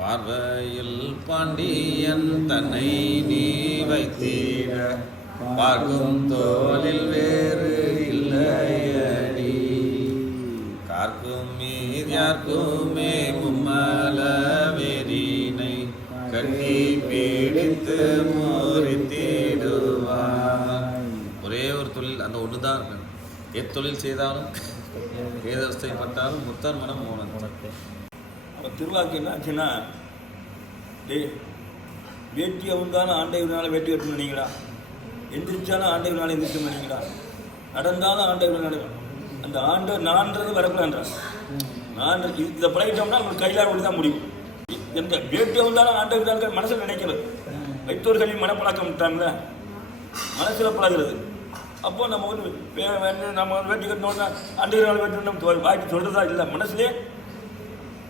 பார்வையில் பாண்டியன் தன்னை நீ வைத்தீர பார்க்கும் தோளில் வேறு இல்லையடி கார்க்கும் மீதியார்க்குமே மும்மல வெறினை கட்டி பீடித்து முறித்திடுவார். ஒரே ஒரு தொழில், அந்த ஒன்று தான் இருக்கணும். எத்தொழில் செய்தாலும் ஏதவஸ்தைப்பட்டாலும் முத்தர் மனம் மோனம். திருவாக்கு என்ன ஆச்சுன்னா, வேட்டி அவந்தாலும் ஆண்டைவினால வேட்டி வெட்டணும் நினைங்களா, எந்திரிச்சாலும் ஆண்டைவினால எந்திரிச்சு நினைங்களா, நடந்தாலும் ஆண்டைவினால அந்த ஆண்டு நான்றது வரக்கூடாதுன்றான். நான் இந்த பழகிட்டோம்னா உங்களுக்கு கையிலாக விட்டு தான் முடியும். எந்த வேட்டி அவந்தாலும் ஆண்டைவினால மனசில் நினைக்கிறது, வைத்தோர் கல்வி மனப்பழக்கம் விட்டாங்களே, மனசில் பழகிறது. அப்போது நம்ம வந்து நம்ம வேட்டி கட்டணும்னா ஆண்டைவினால வேட்டணும் வாய்ப்பு சொல்கிறதா இல்லை, மனசுலேயே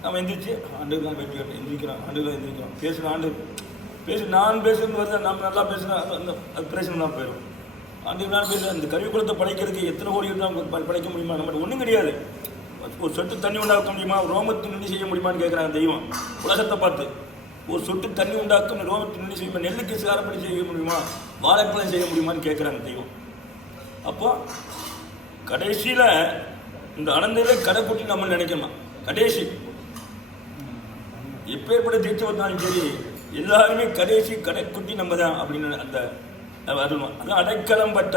நம்ம எந்திரிச்சு ஆண்டுகள் வெற்றி எந்திரிக்கிறோம், ஆண்டுகளை எந்திரிக்கிறோம், பேசுகிறோம். நான் பேசுன்னு வருது, நம்ம நல்லா பேசுனா அது பிரச்சனை தான் போயிடும். ஆண்டுகளால் பேசுகிறேன். இந்த கருவிக்குளத்தை படைக்கிறதுக்கு எத்தனை கோடி இருந்தால் படைக்க முடியுமா? நம்மகிட்ட ஒன்றும் கிடையாது. ஒரு சொட்டு தண்ணி உண்டாக்க முடியுமா? ரோமத்து நுண்ணி செய்ய முடியுமான்னு கேட்குறாங்க தெய்வம். உலகத்தை பார்த்து ஒரு சொட்டு தண்ணி உண்டாக்கும் ரோமத்து நுண்ணி செய்யுமா? நெல்லுக்கு சாரப்படி செய்ய முடியுமா? வாழைப்பழம் செய்ய முடியுமான்னு கேட்குறாங்க தெய்வம். அப்போ கடைசியில் இந்த அனந்தையில் கடைக்குட்டி நம்ம நினைக்கணும். கடைசி எப்பேற்பட்ட தீட்சை வந்தாலும் சரி, எல்லாருமே கடைசி கடைக்குட்டி நம்ம தான் அப்படின்னு அந்த வரணும். அது அடைக்கலம் பட்ட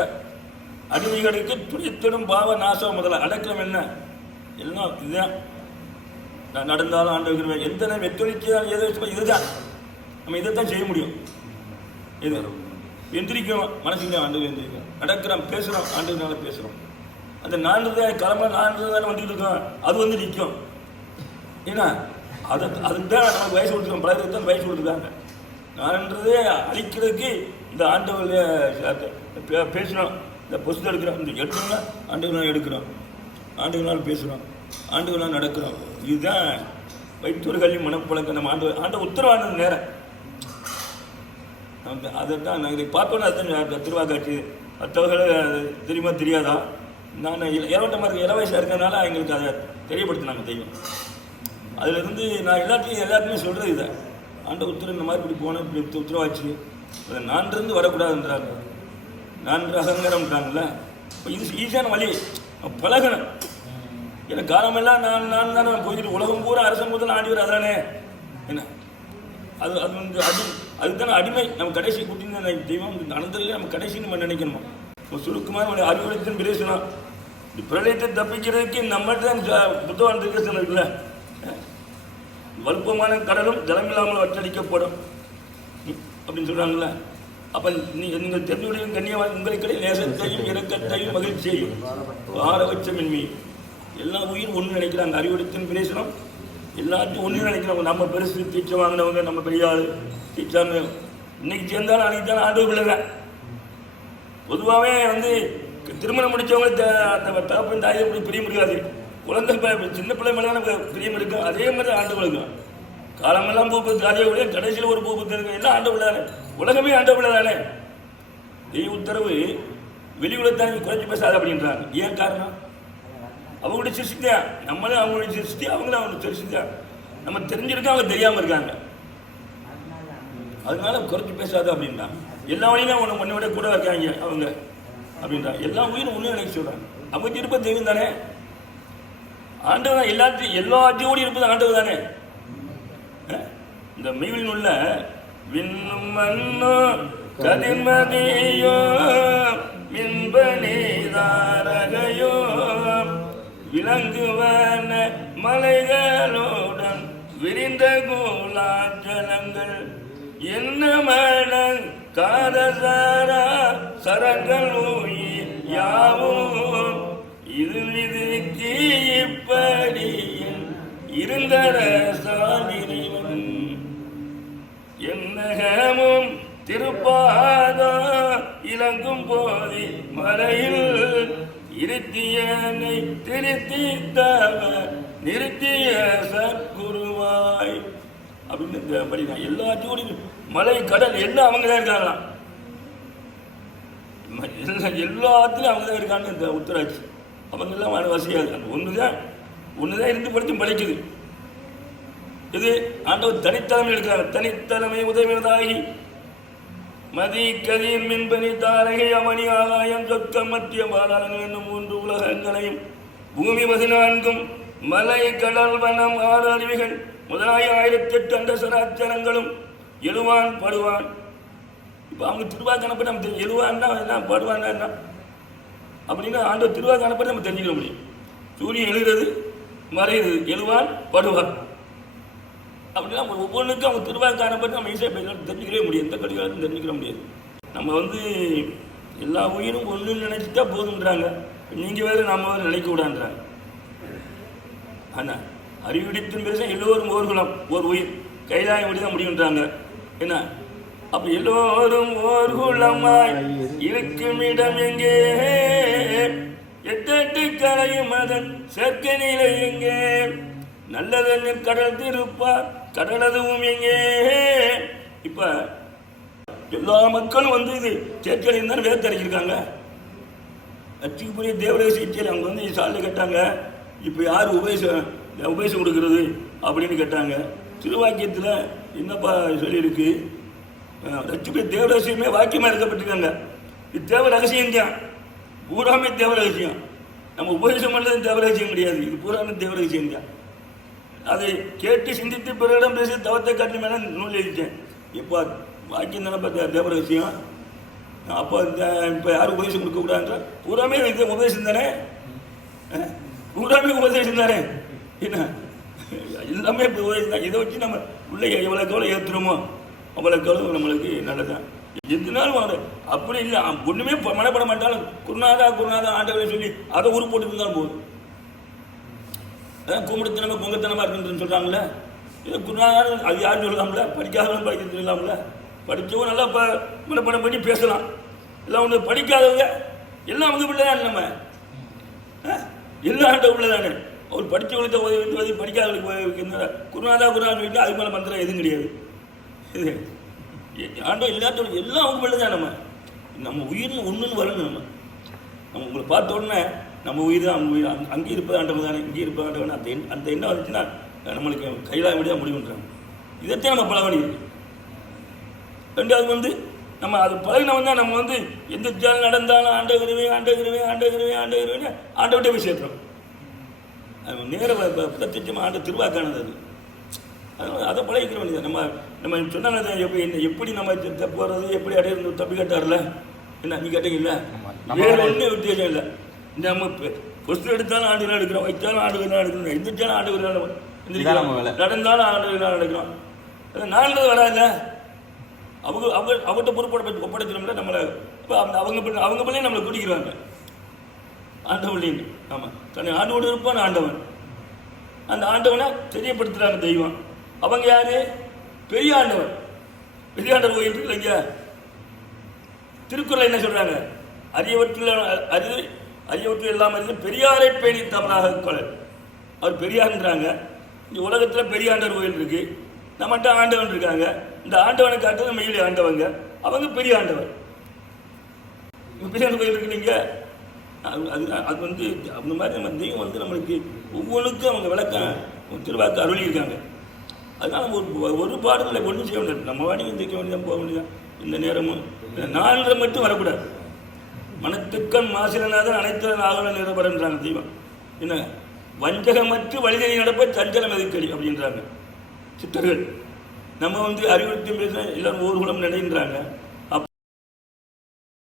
அடிமைகளுக்கு துணித்திடும் பாவ நாசம் முதல்ல. அடைக்கலம் என்ன? எல்லாம் இதுதான். நான் நடந்தாலும் ஆண்டு வைக்கிறேன், எந்த வெத்தொழிச்சாலும் ஏதோ இதுதான். நம்ம இதைத்தான் செய்ய முடியும். இது எந்திரிக்கிறோம், மனசுக்கு ஆண்டு எந்திரிக்கிறோம், நடக்கிறோம், பேசுகிறோம், ஆண்டுனால பேசுகிறோம். அந்த நான்கு கிளம்ப நான்கு தானே வந்துட்டு இருக்கோம், அது வந்து நிற்கும். ஏன்னா அதுக்கு தான் நமக்கு வயசு கொடுத்துருக்கோம், பலருக்கு தான் வயசு கொடுத்துருக்காங்க. நான்ன்றதே அழிக்கிறதுக்கு இந்த ஆண்டவர்கள் பேசுகிறோம், இந்த பொசுத்து எடுக்கிறோம், இந்த எடுக்கணும்னா ஆண்டுகளால் எடுக்கிறோம், ஆண்டுகளால் பேசுகிறோம், ஆண்டுகளால் நடக்கிறோம். இதுதான் வைத்தூர் கல்வி மனப்பழக்கம். நம்ம ஆண்ட உத்தரவானது நேரம் அதை தான் நாங்கள் இதை பார்த்தோன்னே அதுதான் திருவாக்காட்சி. மற்றவர்களை தெரியுமா தெரியாதா? நான் இளவட்டமாக இருக்க இள வயசாக இருக்கிறதுனால எங்களுக்கு அதை தெரியப்படுத்தினாங்க தெய்வம். அதிலிருந்து நான் எல்லாத்தையுமே சொல்கிறது இதை, ஆண்ட உத்தரவு இந்த மாதிரி இப்படி போனேன், இப்படி உத்தரவாச்சு, அதை நான்கிருந்து வரக்கூடாதுன்றாங்க. நான்கு அகங்காரம்ன்றாங்கல்ல. இப்போ இது ஈஸியான வழி, பழகணும். ஏன்னா காலமெல்லாம் நான் தானே போயிட்டு உலகம் பூரா அரசன் முதல் ஆண்டி வர அதானே என்ன அது வந்து அதுதானே அடிமை. நம்ம கடைசி குட்டின்னு தெய்வம் அனந்தரில் நம்ம கடைசின்னு நம்ம நினைக்கணுமா? சுருக்கமாக அறிவுறுத்தின் பேசணும். இந்த பிரளயத்தை தப்பிக்கிறதுக்கு நம்மகிட்ட தான் புத்தகம் இருக்கேன் இருக்குல்ல, வலுப்பமான கடலும் ஜலமில்லாமல் வற்றடிக்கப்படும் அப்படின்னு சொல்கிறாங்களே. அப்போ நீங்கள் தெரிஞ்சுடைய கண்ணியவான் உங்களுக்கு நேசத்தையும் இறக்கத்தையும் மகிழ்ச்சியையும் ஆரவச்சமின்மை எல்லா உயிரும் ஒன்று நினைக்கிறாங்க. அறிவுறுத்தின் பேசணும், எல்லாத்தையும் ஒன்று நினைக்கிறாங்க. நம்ம பெருசு தீட்சை வாங்கினவங்க, நம்ம பெரிய ஆள் தீட்சாங்க இன்னைக்கு சேர்ந்தாலும் அன்றைக்கி தானே ஆண்டு பிள்ளைங்க. பொதுவாகவே வந்து திருமணம் முடித்தவங்க அந்த தகப்பன் தாயை அப்படி பிரிய முடியாது. குழந்தை சின்ன பிள்ளை மேலே பிரியம் இருக்கும். அதே மாதிரி ஆண்டு பிள்ளைங்க காலமெல்லாம் பூ பத்து அதே விட கடைசியில் ஒரு பூ பத்து இருக்கு. எல்லாம் ஆண்டு பிள்ளை தானே, உலகமே ஆண்டு பிள்ளை தானே. தெய்வ உத்தரவு வெளி உலகத்தானே குறைச்சி பேசாது அப்படின்றாங்க. ஏன் காரணம்? அவங்களுடைய சிருஷ்டிதான், நம்மளே அவங்களுடைய சிருஷ்டி, அவங்களும் அவங்களுடைய சிருஷ்டிதான். நம்ம தெரிஞ்சிருக்கோம், அவங்க தெரியாமல் இருக்காங்க. அதனால குறைச்சி பேசாது அப்படின்றாங்க. எல்லா வழியும் ஒன்று விட கூட இருக்காங்க அவங்க அப்படின்றாங்க. எல்லா உயிரும் ஒன்று நினைக்க சொல்கிறாங்க. அவங்க திருப்ப தெய்வம் தானே, ஆண்டவர் தான். எல்லா அஜியோடு இருப்பது ஆண்டவர் தானே. இந்த மெய்வில் உள்ள விண்ணும் மண்ணும் கதிர்மதியோ மின்ப நீதாரகையோ விளங்குவன மலைகளுடன் விரிந்த கோலாச்சலங்கள் என்ன மனம் காதசாரா சரங்கள் உயிர் யாவும் இது இதுக்கு இப்படியில் இருந்தர சாதிரிவன் என்னகமும் திருப்பாதா இலங்கும் போதி மலையில் இருத்தியனை திருத்தித்தவர் நிறுத்திய சற்குருவாய் அப்படின்னு படிக்கிறான். எல்லாத்தையும் மலை கடல் எல்லாம் அவங்க தான் இருக்காங்களாம். எல்லாத்துலையும் அவங்க தான் இருக்கான்னு இந்த உத்தராட்சி. அவங்கெல்லாம் வசதியாக இருக்காங்க. ஒன்று தான் இருந்து படித்தும் படைக்குது. இது ஆண்டவர் தனித்தலைமை எடுக்கிறாங்க. தனித்தலைமை உதவினதாகி மதி கதிர் மின்பனி தாரகை அமணி ஆகாயம் சொக்கம் மத்திய பாதாளங்கள் என்னும் 3 உலகங்களையும் பூமி 14 மலை கடல் வனம் 6 அருவிகள் முதலாய 1008 அண்ட சராச்சரங்களும் எழுவான் படுவான். இப்போ அவங்க திருவாக்கு அனுப்பி நம்ம எழுவான்னா என்ன, படுவான்னா என்ன அப்படின்னா ஆண்டவர் திருவாக்கு அனுப்பி நம்ம தெரிஞ்சுக்க முடியும். சூரியன் எழுகிறது மறைகிறது, எழுவான் படுவான் அப்படின்னா ஒவ்வொன்றுக்கும் அவங்க திருவாக்கு அனுப்பி நம்ம ஈஸியாக தெரிஞ்சுக்கவே முடியும். எந்த கடிகாலத்தையும் தெரிஞ்சுக்கிற முடியாது. நம்ம எல்லா உயிரும் ஒன்றுன்னு நினைச்சிட்டா போதுன்றாங்க. நீங்கள் வேறு நம்ம வேறு நினைக்க விடான்றாங்க. ஆனால் அறிவிடித்தின் பேச எல்லோரும் ஓர்குலம் ஓர் உயிர் கைலாயம் விட தான் முடியுன்றாங்க. என்ன அப்போ எல்லோரும் ஓர்குலமாய் இருக்கும் இடம் எங்கே, 8 கரையும் அதன் சேர்க்கை நிலை எங்கே, நல்லதென்று கடல் திருப்பார் கடலதுவும் எங்கே. இப்போ எல்லா மக்களும் இது சேர்க்கையில் தானே வேத்தரைச்சிருக்காங்க. லட்சிக்குரிய தேவரக சிகிச்சை அவங்க சாலில் கேட்டாங்க, இப்போ யார் உபதேசம் கொடுக்கறது அப்படின்னு கேட்டாங்க. திருவாக்கியத்தில் என்னப்பா சொல்லியிருக்கு, லட்சிக்குரிய தேவ ரகசியமே வாக்கியமாக இருக்கப்பட்டிருக்காங்க. இது தேவ ரகசியம் தான், பூராமே தேவ ரகசியம். நம்ம உபதேசம் பண்ணது தேவ ரகசியம் கிடையாது, இது பூராமே தேவ ரகசியம் தான். அதை கேட்டு சிந்தித்து பிறரிடம் பேசி தவத்தை காட்டி மேலே நூல் எழுதிட்டேன். எப்போ வாக்கியம் தானே பார்த்தா தேவ ரகசியம். அப்போ இப்போ யாரும் உபதேசம் கொடுக்கக்கூடாதுன்ற பூராமே இது உபதேசம் தானே, பூராமே உபதேசம் தானே. என்ன எல்லாமே இப்போ உபதேசம் தான். இதை வச்சு நம்ம உள்ளே எவ்வளோக்கு எவ்வளோ ஏற்றுறோமோ அவ்வளோக்கு எவ்வளோ நம்மளுக்கு நல்லதான். எதுனாலும் அப்படி இல்லை, ஒன்றுமே மனப்பட மாட்டாலும் குருநாதா ஆண்டவரை சொல்லி அதை உரு போட்டு இருந்தாலும் போதும். அதான் கும்பிடுத்தனமா பொங்கத்தனமாக இருக்குன்னு சொல்கிறாங்களே, இது குருநாதா அது யாரும் சொல்லலாம்ல, படிக்காதவங்க படிக்கிறது சொல்லாம்ல. படித்தவங்க நல்லா மனப்படம் பண்ணி பேசலாம். எல்லாம் ஒன்று படிக்காதவங்க எல்லாம் அவங்க பிள்ளை தானே, நம்ம எல்லாம் ஆண்ட பிள்ளை தானே. அவர் படித்தவங்களுக்கு உதவி படிக்காதவங்களுக்கு குருநாதா வீட்டில் அது மேலே மந்திரம் எதுவும் கிடையாது. இது ஆண்டோ இல்லாதவங்க எல்லாம் அவங்க பிள்ளை தான். நம்ம உயிர்னு ஒன்றுன்னு வரணும். நம்ம உங்களை பார்த்த உடனே நம்ம உயிர் தான் அவங்க உயிர், அங்கே இருப்பது ஆண்டவன் தானே, இங்கே இருப்பது ஆண்டவன். அந்த எண்ணம் வந்துச்சுன்னா நம்மளுக்கு கையிலாக முடியாது முடிவுன்றாங்க. இதைத்தான் நம்ம பழவணி இருக்கு. ரெண்டாவது நம்ம அது பழகினவன் தான் நம்ம எந்த ஜால் நடந்தாலும் ஆண்டவருவேன்னு ஆண்டவர்கிட்ட போய் சேர்த்துறோம். அது நேர பிரத்யட்சமாக ஆண்ட திருவாக்கானது. அது அதை பழகிக்கிற வேண்டியது. நம்ம சொன்னாங்க எப்படி நம்ம போகிறது, எப்படி அடையிறது தப்பி கேட்டார்ல, என்ன நீ கேட்டீங்கல்ல, வேற ஒன்றும் வித்தியாசம் இல்லை. நம்ம கொஸ்டின் எடுத்தாலும் ஆண்டு எடுக்கிறோம், வைத்தாலும் ஆண்டு எடுக்கணும், எந்திரிச்சாலும் ஆண்டு நடந்தாலும் ஆண்டு எடுக்கிறோம். நான்கு வராதுல்ல, அவங்ககிட்ட பொறுப்போட ஒப்படைச்சிடல நம்மளை. இப்போ அவங்க பிள்ளையும் நம்மளை குடிக்கிறாங்க ஆண்டவன். ஆமாம், தன்னை ஆண்டோடு இருப்பான் ஆண்டவன். அந்த ஆண்டவனை தெரியப்படுத்துகிறாங்க தெய்வம். அவங்க யாரு? பெரிய ஆண்டவன். பெரிய ஆண்டவர் கோயில் இருக்கு இல்லைங்க. திருக்குறள் என்ன சொல்றாங்க? அரியவற்றில் எல்லாம் பெரியாரை பேணி தமிழாக கொலை. அவர் பெரியார்ன்றாங்க. இந்த உலகத்தில் பெரிய ஆண்டவர் கோயில் இருக்கு, நம்மகிட்ட ஆண்டவன் இருக்காங்க. இந்த ஆண்டவனை காட்டு நம்ம ஈழி ஆண்டவங்க, அவங்க பெரிய ஆண்டவர். பெரிய ஆண்டவர் கோயில் இருக்கு இல்லைங்க. அது அந்த மாதிரி நம்ம தெய்வம் நம்மளுக்கு ஒவ்வொன்றுக்கும் அவங்க விளக்கம் திருவாக்கு அருளியிருக்காங்க. அதனால ஒரு பாடத்தில் ஒன்றும் செய்ய முடியாது. நம்ம வாடிக்கை தைக்க வேண்டியதான், போக வேண்டியதான். இந்த நேரமும் 4 மட்டும் வரக்கூடாது. மனத்துக்கண் மாசிலநாதன் அனைத்து ஆகல நிரபரன்றாங்க தெய்வம். என்ன வஞ்சகமற்று வழிதறி நடப்ப சஞ்சலம் எதுக்கடி அப்படின்றாங்க சித்தர்கள். நம்ம அறிவுறுத்தி பேச எல்லாரும் ஊர்வலம் நினைன்றாங்க.